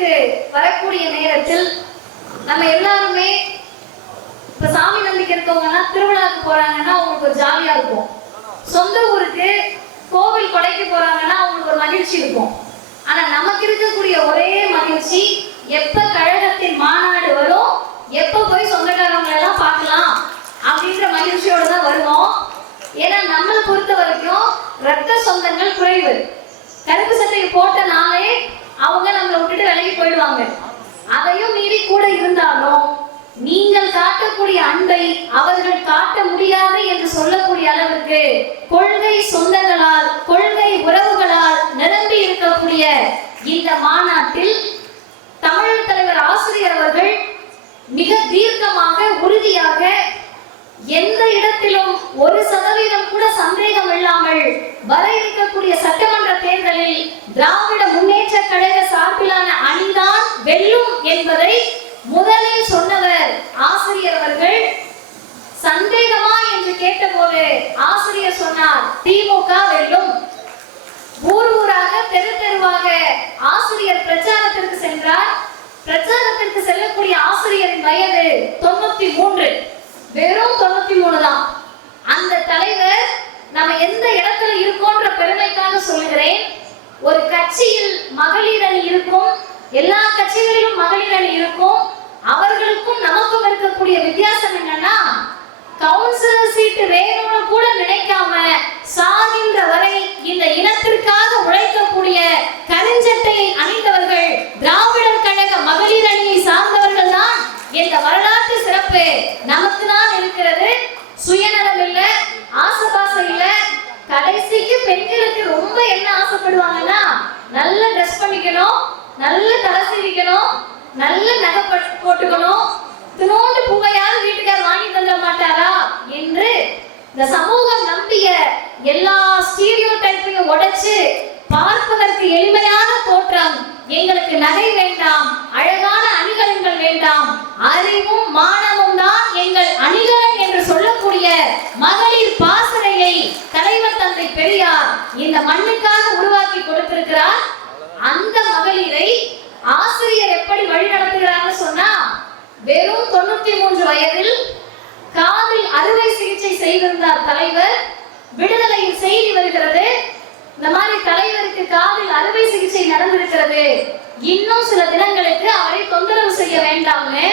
கோவிலுக்கு வரக்கூடிய நேரத்தில் நம்ம எல்லாருமே இப்ப சாமி நம்பிக்கை இருக்கவங்கன்னா திருவிழாவுக்கு போறாங்கன்னா அவங்களுக்கு ஒரு ஜாலியா இருக்கும். சொந்த ஊருக்கு கோவில் கொடைக்கு போறாங்கன்னா அவங்களுக்கு ஒரு மகிழ்ச்சி இருக்கும். ஆனா நமக்கு இருக்கக்கூடிய ஒரே மகிழ்ச்சி எப்ப கழகத்தின் மாநாடு வரும், எப்ப போய் சொந்தக்காரங்களை எல்லாம் பார்க்கலாம் அப்படின்ற மகிழ்ச்சியோட தான் வருவோம். ஏன்னா நம்மளை பொறுத்த வரைக்கும் ரத்த சொந்தங்கள் குறைவு. கருப்பு சட்டையை போட்ட நாளே அவங்க நம்மளை விட்டுட்டு விலகி போயிடுவாங்க. அதையும் மீறி கூட இருந்தாலும் நீங்கள் காட்டக்கூடிய அன்பை அவர்கள் காட்ட முடியாது என்று சொல்லக்கூடிய அளவுக்கு கொள்கை சொந்தங்களால், கொள்கை உறவுகளால் நிரம்பி இருக்கக்கூடிய இந்த மாநாட்டில் தமிழர் தலைவர் ஆசிரியர் அவர்கள் மிக தீர்க்கமாக, உறுதியாக, எந்த இடத்திலும் 1% கூட சந்தேகம் இல்லாமல் வர இருக்கக்கூடிய சட்டமன்ற தேர்தலில் திராவிட முன்னேற்ற கழக சார்பிலான அணிதான் வெல்லும் என்பதை முதலில் சொன்னவர் ஆசிரியர் அவர்கள். சந்தேகமா என்று கேட்டபோது ஆசிரியர் சொன்னார், திமுக வெல்லும். ஊர் ஊராக, தெரு தெருவாக ஆசிரியர் பிரச்சாரத்திற்கு சென்றார். பிரச்சாரத்திற்கு செல்லக்கூடிய ஆசிரியரின் வயது 93, வெறும் 93 தான். அந்த தலைவர் நம்ம எந்த இடத்துல இருக்கோன்ற பெருமைக்காக சொல்கிறேன். ஒரு கட்சியில் மகளிர் அணி இருக்கும், எல்லா கட்சிகளிலும் மகளிர் அணி இருக்கும். அவர்களுக்கும் நமக்கும் இருக்கக்கூடிய வித்தியாசம் என்னன்னா, கவுன்சிலர் சீட்டு வேணும்னு கூட நினைக்காம சாகின்ற வரை இந்த இனத்திற்காக உழைக்கக்கூடிய கருஞ்சட்டையை அணிந்தவர்கள் திராவிடர் கழக மகளிர் அணியை சார்ந்தவர்கள் தான். இந்த வரலாற்று சிறப்பு நமக்கு தான் இருக்கிறது. சுயநலம் இல்ல, ஆசைபாசம் இல்ல. கடைசிக்கு பெண்களுக்கு ரொம்ப என்ன ஆசைப்படுவாங்கன்னா, நல்ல ட்ரெஸ் பண்ணிக்கணும், நல்ல தலை சீவிக்கணும், நல்ல நகை போட்டுக்கணும், தினோண்டு பூவையாவது வீட்டுக்கார் வாங்கி தந்துட மாட்டாரா என்று இந்த சமூகம் நம்பிய எல்லா ஸ்டீரியோ டைப்பையும் உடைச்சு பார்ப்பதற்கு எளிமையான தோற்றம். எங்களுக்கு நகை வேண்டாம், அழகான அணிகலன்கள் வேண்டாம், அறிவும் மானமும் தான் எங்கள் அணிகலன் என்று சொல்லக்கூடிய மகளிர் பாசறையை தலைவர் தந்தை பெரியார் இந்த மண்ணுக்காக உருவாக்கி கொடுத்திருக்கிறார். அந்த மகளிரை ஆசிரியர் எப்படி வழி நடத்துகிறார்னு சொன்னா, வெறும் 93 வயதில் காதில் அறுவை சிகிச்சை செய்திருந்தார் தலைவர். விடுதலையில் செய்தி வருகிறது, இந்த மாதிரி தலைவருக்கு காதில் அறுவை சிகிச்சை நடந்திருக்கிறது, இன்னும் சில தினங்களுக்கு அவரை தொந்தரவு செய்ய வேண்டாம்னு.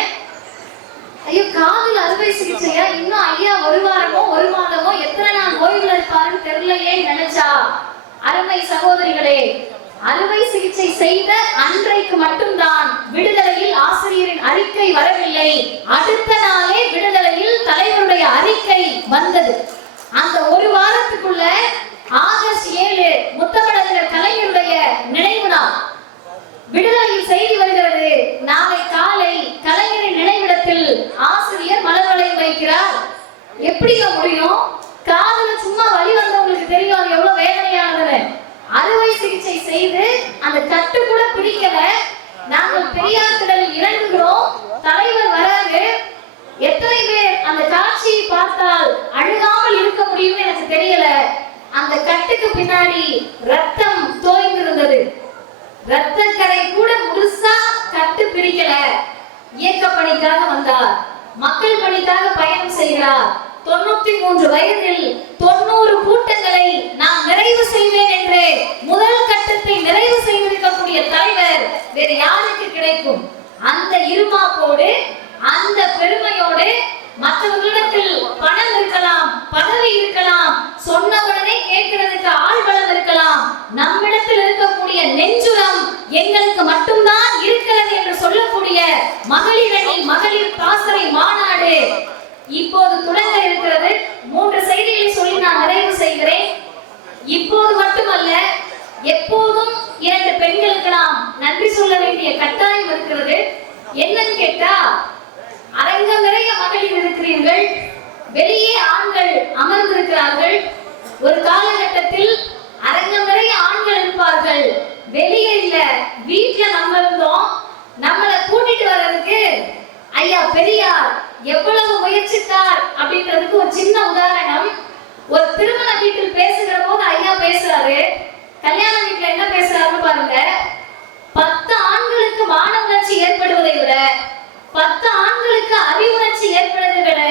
ஐயோ, காதில் அறுவை சிகிச்சையா? இன்னும் ஐயா 1 வாரமோ 1 மாதமோ எத்தனை நாள் ஓய்வுல இருப்பாருன்னு தெரியலையே நினைச்சா, அருமை சகோதரிகளே, அறுவை சிகிச்சை செய்த அன்றைக்கு மட்டும்தான் விடுதலையில் ஆசிரியரின் அறிக்கை வரவில்லை. அடுத்த நாளே விடுதலையில் தலைவருடைய அறிக்கை வந்தது. அந்த 1 வாரத்துக்குள்ள ஆகஸ்ட் 7 முத்தமிழறிஞர் கலைஞருடைய நினைவு நாள். விடுதலையில் செய்தி வருகிறது, நாளை காலை கலைஞரின் நினைவிடத்தில் ஆசிரியர் மலர் வளையம் வைக்கிறார். எப்படிங்க முடியும்? காதுல சும்மா வலி வந்தவங்களுக்கு தெரியும் அது எவ்வளவு வேதனையானதுன்னு. அறுவை சிகிச்சை செய்து அந்த கட்டு கூட பிடிக்கல. நாங்கள் பெரியார் திடலில் இறங்குகிறோம், தலைவர் வராரு. எத்தனை பேர் அந்த காட்சியை பார்த்தால் அழுகாமல் இருக்க முடியும்னு எனக்கு தெரியல. அந்த கட்டுக்கு பின்னாடி ரத்தம் தோய்ந்திருந்தது. ரத்த கரை கூட முழுசா கட்டு பிரிக்கல. இயக்க பணிக்காக வந்தார், மக்கள் பணிக்காக பயணம் செய்கிறார். 93 வயதில் 90 கூட்டங்களை நான் நிறைவு செய்வேன் என்று முதல் கட்டத்தை நிறைவு செய்திருக்கக்கூடிய தலைவர் வேறு யாருக்கு கிடைக்கும்? அந்த இருமாப்போடு, அந்த பெருமையோடு, மற்றவர்களிடத்தில் பணம் இருக்கலாம், பதவி இருக்கலாம், சொன்ன உடனே கேட்கிறதுக்கு ஆள் பலம் இருக்கலாம், நம்மிடத்தில் இருக்கக்கூடிய நெஞ்சுரம் எங்களுக்கு மட்டும்தான் இருக்கிறது என்று சொல்லக்கூடிய மகளிர் அணி, மகளிர் பாசறை மாநாடு இப்போது தொடங்க இருக்கிறது. 3 செய்திகளை சொல்லி நான் நிறைவு செய்கிறேன். இப்போது மட்டுமல்ல, எப்போதும் 2 பெண்களுக்கு நாம் நன்றி சொல்ல வேண்டிய கட்டாயம் இருக்கிறது. என்னன்னு கேட்டா, அரங்கம் நிறைய மகளிர் இருக்கிறீர்கள், வெளியே ஆண்கள் அமர்ந்திருக்கிறார்கள். ஒரு காலகட்டத்தில் அரங்கம் நிறைய ஆண்கள் இருப்பார்கள், வெளியே இல்ல, வீட்டுல நம்ம இருந்தோம். நம்மளை கூட்டிட்டு வர்றதுக்கு ஐயா பெரியார் எவ்வளவு முயற்சித்தார் அப்படின்றதுக்கு ஒரு சின்ன உதாரணம். ஒரு திருமண வீட்டில் பேசுகிற போது ஐயா பேசுறாரு, கல்யாண வீட்டுல என்ன பேசுறாருன்னு பாருங்க. 10 ஆண்களுக்கு ஏற்படுவதை விட 10 ஆண்களுக்கு அறிவுணர்ச்சி ஏற்படுவதை விட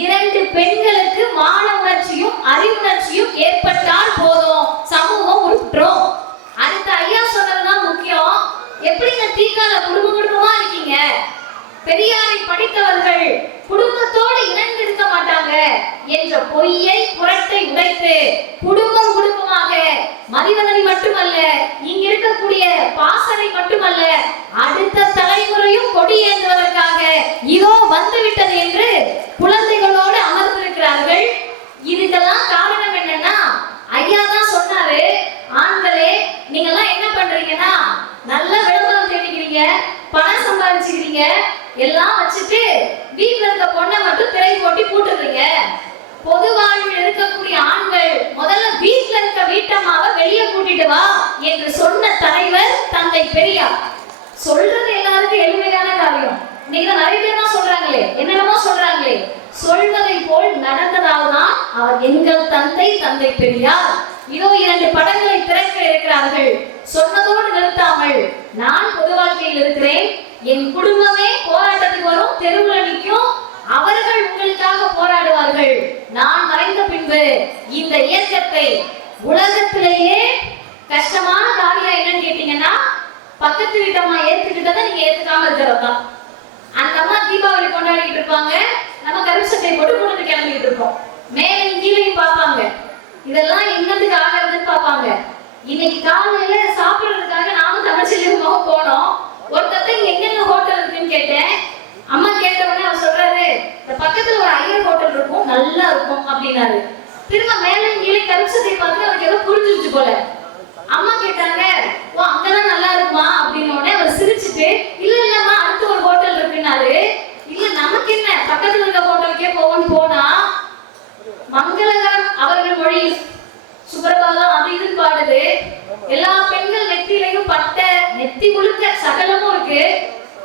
2 பெண்களுக்கு மான உணர்ச்சியும் அறிவுணர்ச்சியும் ஏற்பட்டால் போதும், சமூகம் உருப்பட்டுரும். அடுத்த ஐயா சொன்னதுதான் முக்கியம். எப்படிங்க தீக்கால குடும்பமா இருக்கீங்க? பெரியாரை படித்தவர்கள் குடும்பத்தோடு இணைந்து இருக்க மாட்டாங்க என்ற பொய்யை புரட்டை உடைத்து குடும்பமாக மதிவதனை மட்டுமல்ல, இங்க இருக்கக்கூடிய பாசனை மட்டுமல்ல, அடுத்த தலைமுறையும் கொடியேற்றுவதற்காக இதோ வந்துவிட்டது என்று குழந்தைகளோடு அமர்ந்திருக்கிறார்கள். இதுக்கெல்லாம் காரணம் என்னன்னா, ஐயா தான் சொன்னாரு, ஆண்களே நீங்க எல்லாம் என்ன பண்றீங்கன்னா நல்ல விளம்பரம் தேடிக்கிறீங்க, பணம் சம்பாதிச்சுக்கிறீங்க, எல்லாம் வச்சுட்டு வீட்டுல இருக்க பொண்ணை மட்டும் திரை போட்டி கூட்டுறீங்க. பொது வாழ்வில் இருக்கக்கூடிய ஆண்கள் முதல்ல வீட்டுல இருக்க வீட்டம்மாவை வெளியே கூட்டிட்டு வா என்று சொன்ன தலைவர் தந்தை பெரியார். சொல்றது எல்லாருக்கும் எளிமையான காரியம். நீங்க நிறைய பேர் தான் சொல்றாங்களே, என்னென்னமோ சொல்றாங்களே, சொல்வதை போல் நடந்ததால் தான் அவர் எங்கள் தந்தை பெரியார். இதோ 2 படங்களை திறக்க இருக்கிறார்கள். சொன்னதோடு நிறுத்தாமல், நான் பொது வாழ்க்கையில் இருக்கிறேன், என் குடும்பமே போராட்டத்துக்கு வரும், தெருவில் நிற்கும், அவர்கள் உங்களுக்காக போராடுவார்கள். நான் மறைந்த பின்பு இந்த இயக்கத்தை உலகத்திலேயே கஷ்டமான காரியம் என்னன்னு கேட்டீங்கன்னா, பக்கத்து வீட்டம்மா ஏத்துக்கிட்டதை நீங்க ஏத்துக்காம இருக்கிறதான். அந்த அம்மா தீபாவளி கொண்டாடிட்டு இருப்பாங்க, நம்ம கருப்பு சட்டை போட்டு கொண்டு கிளம்பிட்டு இருப்போம், மேலையும் கீழையும் பார்ப்பாங்க, இதெல்லாம் என்னதுக்கு ஆகிறதுன்னு பார்ப்பாங்க. இன்னைக்கு காலையில சாப்பிடுறதுக்காக நானும் தமிழ்ச்சியிலுமாக போனோம். ஒருத்தர் இங்க எங்கெங்க ஹோட்டல் இருக்குன்னு கேட்டேன். அம்மா கேட்டவொடனே அவர் சொல்றாரு, இந்த பக்கத்துல ஒரு ஐயர் ஹோட்டல் இருக்கும், நல்லா இருக்கும் அப்படின்னாரு. திரும்ப மேலையும் கீழே கருப்பு சட்டை பார்த்து அவருக்கு ஏதோ புரிஞ்சிருச்சு போல. அம்மா கேட்டாங்க, ஓ அங்கதான் நல்லா இருக்குமா அப்படின்னு. அவர் சிரிச்சுட்டு, இல்லம்மா அடுத்த ஒரு ஹோட்டல் இருக்குன்னாரு. இல்ல நமக்கு என்ன, பக்கத்துல இருக்க ஹோட்டலுக்கே போவோம்னு போனா மங்களகரம் அவர்கள் மொழி சுப்ரபாதம் அது இதுன்னு பாடுது. எல்லா பெண்கள் நெத்திலையும் பட்ட நெத்தி முழுக்க சகலமும் இருக்கு.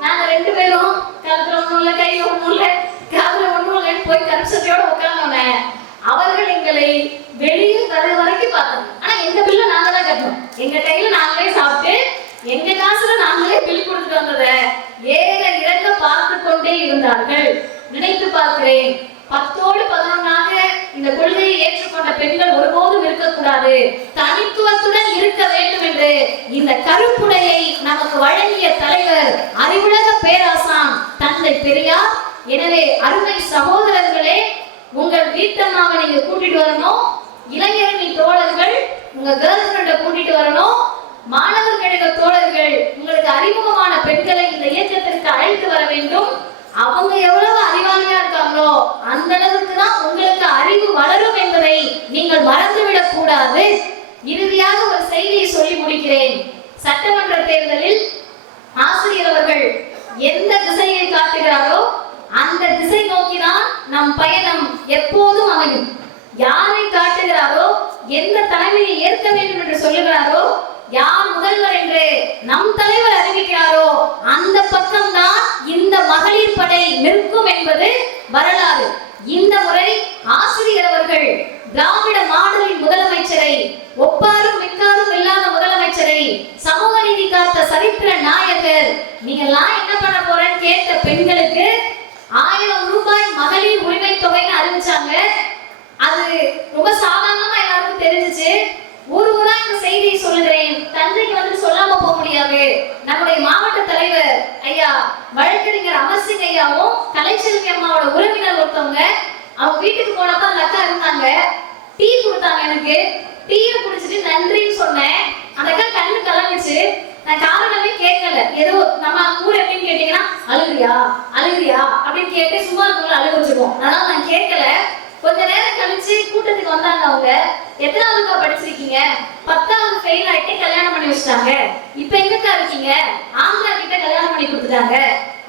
நாங்க 2 பேரும் கழுத்துல ஒண்ணும் இல்ல, கையில ஒண்ணும் இல்ல, காதுல ஒண்ணும் இல்லைன்னு போய் கருசத்தையோட உட்கார்ந்தோன்னே அவர்கள் எங்களை வெளியில் கதை வரைக்கும் பார்த்தாங்க. ஆனா எங்க பில்ல நாங்க தான் கட்டணும், எங்க கையில நாங்களே சாப்பிட்டு எங்க காசுல நாங்களே பில் கொடுத்துட்டு வந்ததை ஏற இறங்க பார்த்து கொண்டே இருந்தார்கள். நினைத்து பார்க்கிறேன், 10ஓடு 11ஆக இந்த கொள்கையை ஏற்றுக்கொண்ட பெண்கள் ஒருபோதும் இருக்கக்கூடாது, தனித்துவத்துடன் இருக்க வேண்டும் என்று இந்த கருப்புடையை நமக்கு வழங்கிய தலைவர் அறிவுலக பேராசான் தந்தை பெரியார். எனவே அருமை சகோதரர்களே, உங்கள் வீட்டம்மாவை நீங்க கூட்டிட்டு வரணும், இளைஞரணி தோழர்கள் உங்க கேர்ள் ஃப்ரெண்டை கூட்டிட்டு வரணும், மாணவர் கழக தோழர்கள் உங்களுக்கு அறிமுகமான பெண்களை இந்த இயக்கத்திற்கு அழைத்து வர வேண்டும். அவங்க எவ்வளவு அறிவாளியா இருக்காங்களோ அந்த அளவுக்கு தான் உங்களுக்கு அறிவு வளரும் என்பதை நீங்கள் மறந்துவிடக் கூடாது. இறுதியாக ஒரு செய்தியை சொல்லி முடிக்கிறேன். சட்டமன்ற தேர்தலில் ஆசிரியர் அவர்கள் எந்த திசையை காட்டுகிறாரோ அந்த திசை நோக்கிதான் நம் பயணம் எப்போதும் அமையும். யாரை காட்டுகிறாரோ, எந்த தலைமையை ஏற்க வேண்டும் என்று சொல்லுகிறாரோ, யார் முதல்வர் என்று நம் தலைவர் அறிவிக்கிறாரோ அந்த பக்கம்தான் இந்த மகளிர் படை நிற்கும் என்பது வரலாறு. இந்த முறை ஆசிரியர் அவர்கள் திராவிட மாடலின் முதலமைச்சரை, ஒப்பாரும் மிக்காரும் இல்லாத முதலமைச்சரை, சமூக நீதி காத்த சரித்திர நாயகர், நீங்க எல்லாம் என்ன பண்ண போறேன்னு கேட்ட பெண்களுக்கு 1000 ரூபாய் மகளிர் உரிமை தொகைன்னு அறிவிச்சாங்க. அது ரொம்ப சாதாரணமா எல்லாருக்கும் தெரிஞ்சிச்சு. ஊரா இந்த செய்தியை சொல்லுகிறேன், தந்தைக்கு வந்து சொல்லாம போக முடியாது. நம்முடைய மாவட்ட தலைவர் ஐயா வழக்கறிஞர் அமர்சிங் ஐயாவும் கலைச்செல்வி அம்மாவோட உறவினர் ஒருத்தவங்க, அவங்க வீட்டுக்கு போனப்ப அந்த அக்கா இருந்தாங்க. டீ கொடுத்தாங்க. எனக்கு டீயை குடிச்சிட்டு நன்றின்னு சொன்னேன். அந்த அக்கா கண்ணு கலங்குச்சு. நான் காரணமே கேட்கல. ஏதோ நம்ம ஊர் எப்படின்னு கேட்டீங்கன்னா அழுகுறியா அப்படின்னு கேட்டு சும்மா இருக்கவங்களை அழுக வச்சுக்கோம். அதனால நான் கேட்கல. கொஞ்ச நேரம் கழிச்சு கூட்டத்துக்கு வந்தாங்க. அவங்க எத்தனாவதுக்கா படிச்சிருக்கீங்க? 10வது ஃபெயில் ஆயிட்டு கல்யாணம் பண்ணி வச்சிட்டாங்க. இப்ப எங்கக்கா இருக்கீங்க? ஆந்திரா கிட்ட கல்யாணம் பண்ணி கொடுத்துட்டாங்க.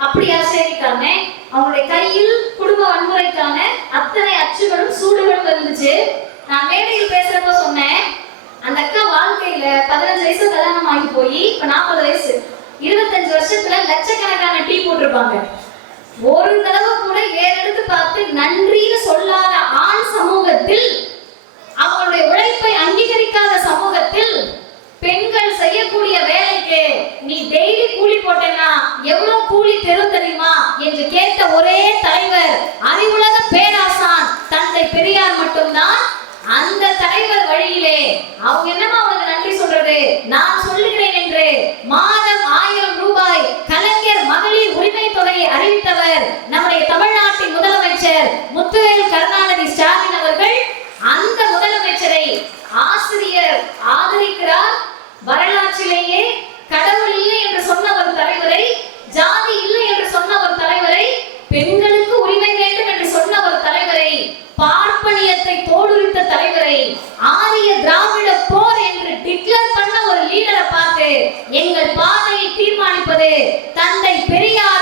அப்படியா, சரிக்கான. அவங்களுடைய கையில் குடும்ப வன்முறைக்கான அத்தனை அச்சுகளும் சூடுகளும் இருந்துச்சு. நான் மேடையில் பேசுறப்ப சொன்னேன், அந்த அக்கா வாழ்க்கையில 15 வயசு கல்யாணம் ஆகி போய் இப்ப 40 வயசு, 25 வருஷத்துல லட்சக்கணக்கான டீ போட்டிருப்பாங்க. ஒரு தடவை கூட ஏறெடுத்து பார்த்து நன்றின்னு சொல்லாத ஆண் சமூகத்தில், அவங்களுடைய உழைப்பை அங்கீகரிக்காத சமூகத்தில் பெண்கள் செய்யக்கூடிய வேலைக்கு நீ டெய்லி கூலி போட்டேன்னா எவ்வளவு கூலி தெரு தெரியுமா என்று கேட்ட ஒரே தலைவர் அறிவுலக பேராசான் தந்தை பெரியார் மட்டும்தான். அந்த தலைவர் வழியிலே அவங்க என்னமா அவனுக்கு நன்றி சொல்றது, நான் சொல்லுகிறேன் என்று மாதம் 1000 ரூபாய் கலைஞர் மகளிர் உரிமை தொகையை அறிவித்தவர் நம்முடைய தமிழ்நாட்டின் முதலமைச்சர் முத்துவேல் கருணாநிதி ஸ்டாலின் அவர்கள். அந்த முதலமைச்சரை ஆசிரியர் ஆதரிக்கிறார். வரலாற்றிலேயே கடவுள் இல்லை என்று சொன்ன ஒரு தலைவரை, ஜாதி இல்லை என்று சொன்ன ஒரு தலைவரை, பெண்களுக்கு உரிமை வேண்டும் என்று சொன்ன ஒரு தலைவரை, பார்ப்பனியத்தை தோலுரித்த தலைவரை, ஆரிய திராவிட போர் என்று டிக்ளேர் பண்ண ஒரு லீடரை பார்த்து எங்கள் பாதையை தீர்மானிப்பது தந்தை பெரியார்